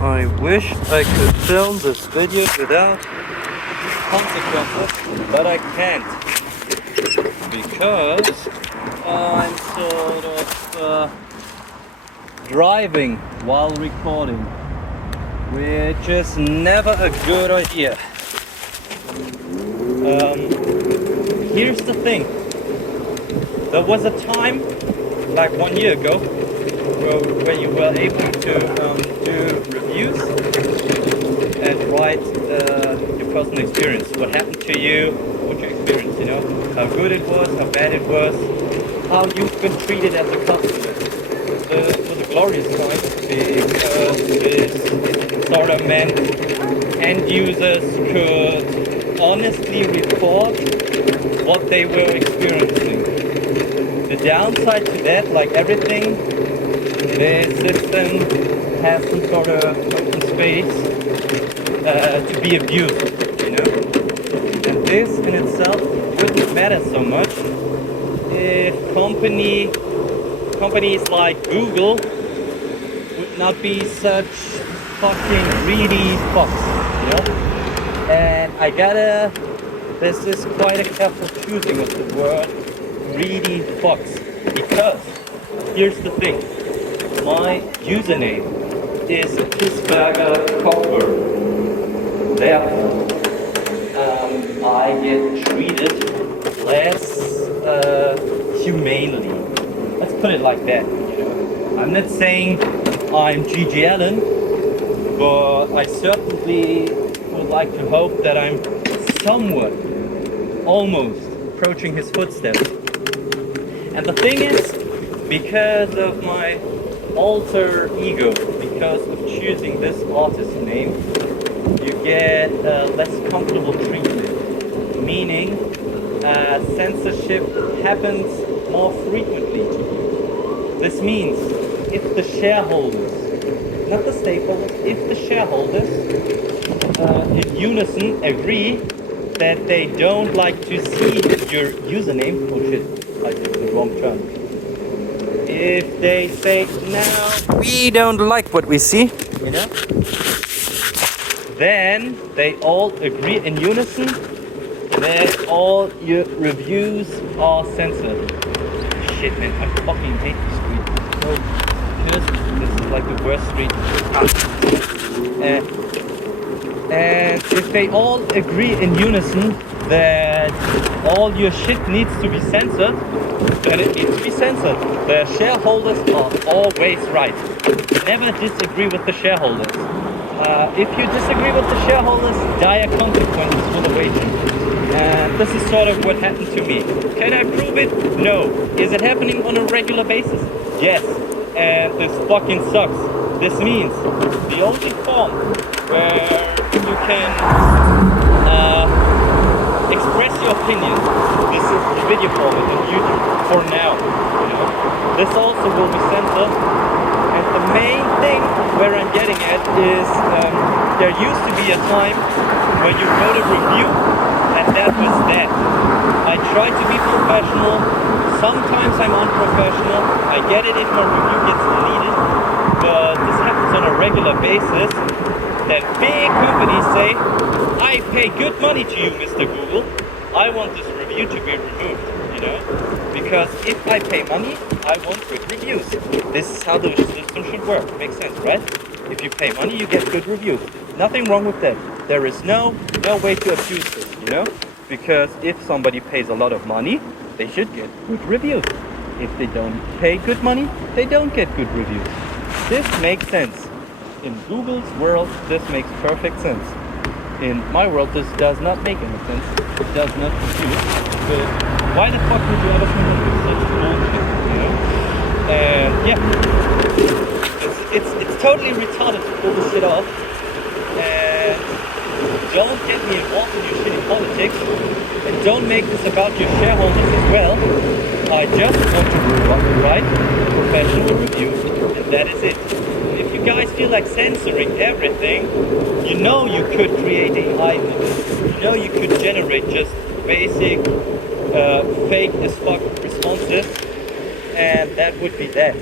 I wish I could film this video without consequences, but I can't because I'm sort of driving while recording, which is never a good idea. Here's the thing. There was a time, like 1 year ago, where you were able to do reviews and write your personal experience. What happened to you, what you experienced, you know, how good it was, how bad it was, how you've been treated as a customer. It was a glorious time because it sort of meant end users could honestly report what they were experiencing. The downside to that, like everything, the system has some sort of open space to be abused, you know? And this in itself wouldn't matter so much if companies like Google would not be such fucking greedy fucks, you know? And this is quite a careful choosing of the word greedy fucks, because here's the thing. My username is Pissberger Cockburn. Therefore, I get treated less humanely. Let's put it like that. You know, I'm not saying I'm G.G. Allen, but I certainly would like to hope that I'm somewhat, almost approaching his footsteps. And the thing is, because of my alter ego, because of choosing this artist name, you get less comfortable treatment, meaning censorship happens more frequently. This means if the shareholders, not the stakeholders, if the shareholders in unison agree that they don't like to see your username, oh shit, I took the wrong turn. If they say, no, we don't like what we see, you know, then they all agree in unison that all your reviews are censored. Shit, man, I fucking hate the street. So pissed. This is like the worst street. And if they all agree in unison that all your shit needs to be censored, then it needs to be censored. The shareholders are always right. Never disagree with the shareholders. If you disagree with the shareholders, dire consequences will await you. And this is sort of what happened to me. Can I prove it? No. Is it happening on a regular basis? Yes. And this fucking sucks. This means the only form where you can express your opinion, this is the video format on YouTube for now, you know. This also will be censored, and the main thing where I'm getting at is there used to be a time where you wrote a review and that was that. I try to be professional, sometimes I'm unprofessional, I get it if my review gets deleted, but this happens on a regular basis. That big companies say, I pay good money to you, Mr. Google. I want this review to be removed, you know? Because if I pay money, I want good reviews. This is how the system should work. Makes sense, right? If you pay money, you get good reviews. Nothing wrong with that. There is no way to abuse this, you know? Because if somebody pays a lot of money, they should get good reviews. If they don't pay good money, they don't get good reviews. This makes sense. In Google's world, this makes perfect sense. In my world, this does not make any sense. It does not compute. But why the fuck would you ever come up with such bullshit, you know? And yeah, it's totally retarded to pull this shit off. And don't get me involved in your shitty politics. And don't make this about your shareholders as well. I just want to write professional reviews, and that is it. If you guys feel like censoring everything, you know you could create AI images. You know you could generate just basic, fake as fuck responses, and that would be that.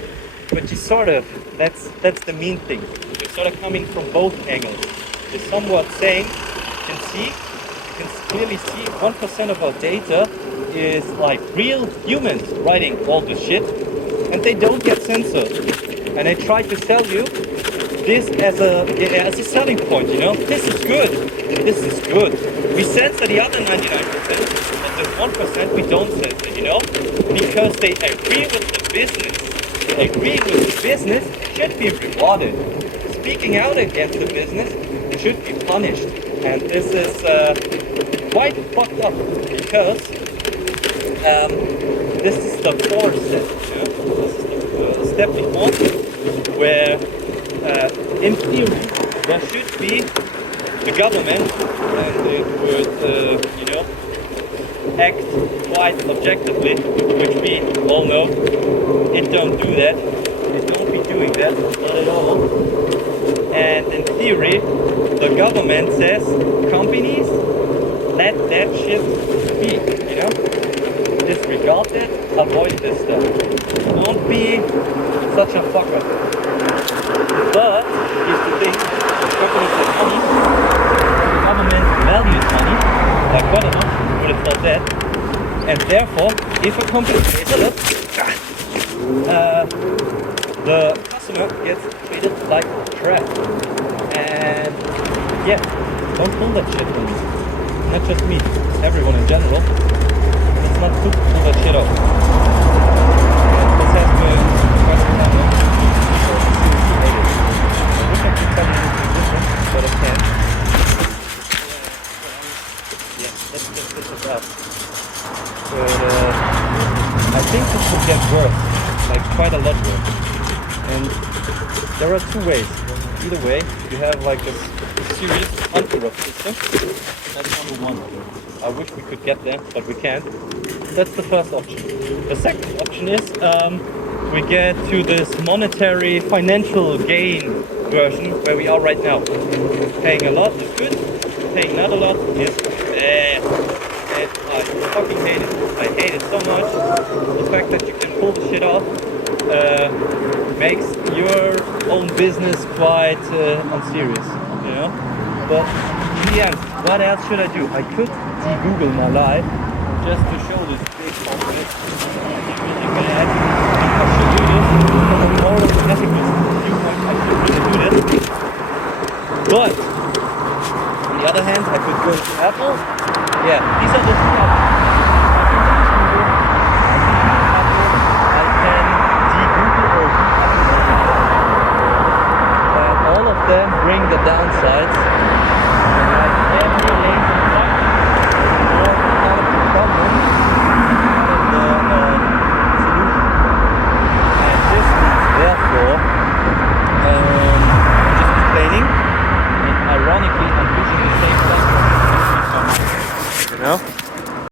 you sort of, that's the mean thing. You're sort of coming from both angles. You're somewhat saying, you can clearly see 1% of our data is like real humans writing all this shit, and they don't get censored. And they try to sell you this as a selling point, you know? This is good. This is good. We censor the other 99%, but the 1% we don't censor, you know? Because they agree with the business. They agree with the business should be rewarded. Speaking out against the business should be punished. And this is quite fucked up because this is the fourth step. Yeah? This is the step before, where in theory there should be the government, and it would, you know, act quite objectively, which we all know it don't do that. It don't be doing that, not at all. And in theory, the government says companies, let that shit be, you know? Disregard that, avoid this stuff. Don't be such a fucker. But here's the thing, companies have money, the government values money, like God enough, would have thought that. And therefore, if a company pays a lot, the customer gets treated like crap. And yeah, don't pull that shit on me. Not just me, everyone in general. It's not good to pull that shit off. This has been quite a time. I wish I could tell you anything different, but I can't. Yeah, that's just this about. But I think this will get worse, like quite a lot worse. And there are two ways. Either way, you have like a serious anti-corrupt system. That's number one. I wish we could get there, but we can't. That's the first option. The second option is we get to this monetary financial gain version where we are right now. Paying a lot is good, paying not a lot is bad. And I fucking hate it. I hate it so much. The fact that you can pull the shit off makes your own business quite unserious, you know? But in the end, what else should I do? I could de-Google my life just to show this big companies really bad. I should do this from a moral and ethical viewpoint. I should really do this. But on the other hand, I could go to Apple. Yeah, these are the two options. I can de-Google or de-Apple. All of them bring the downsides.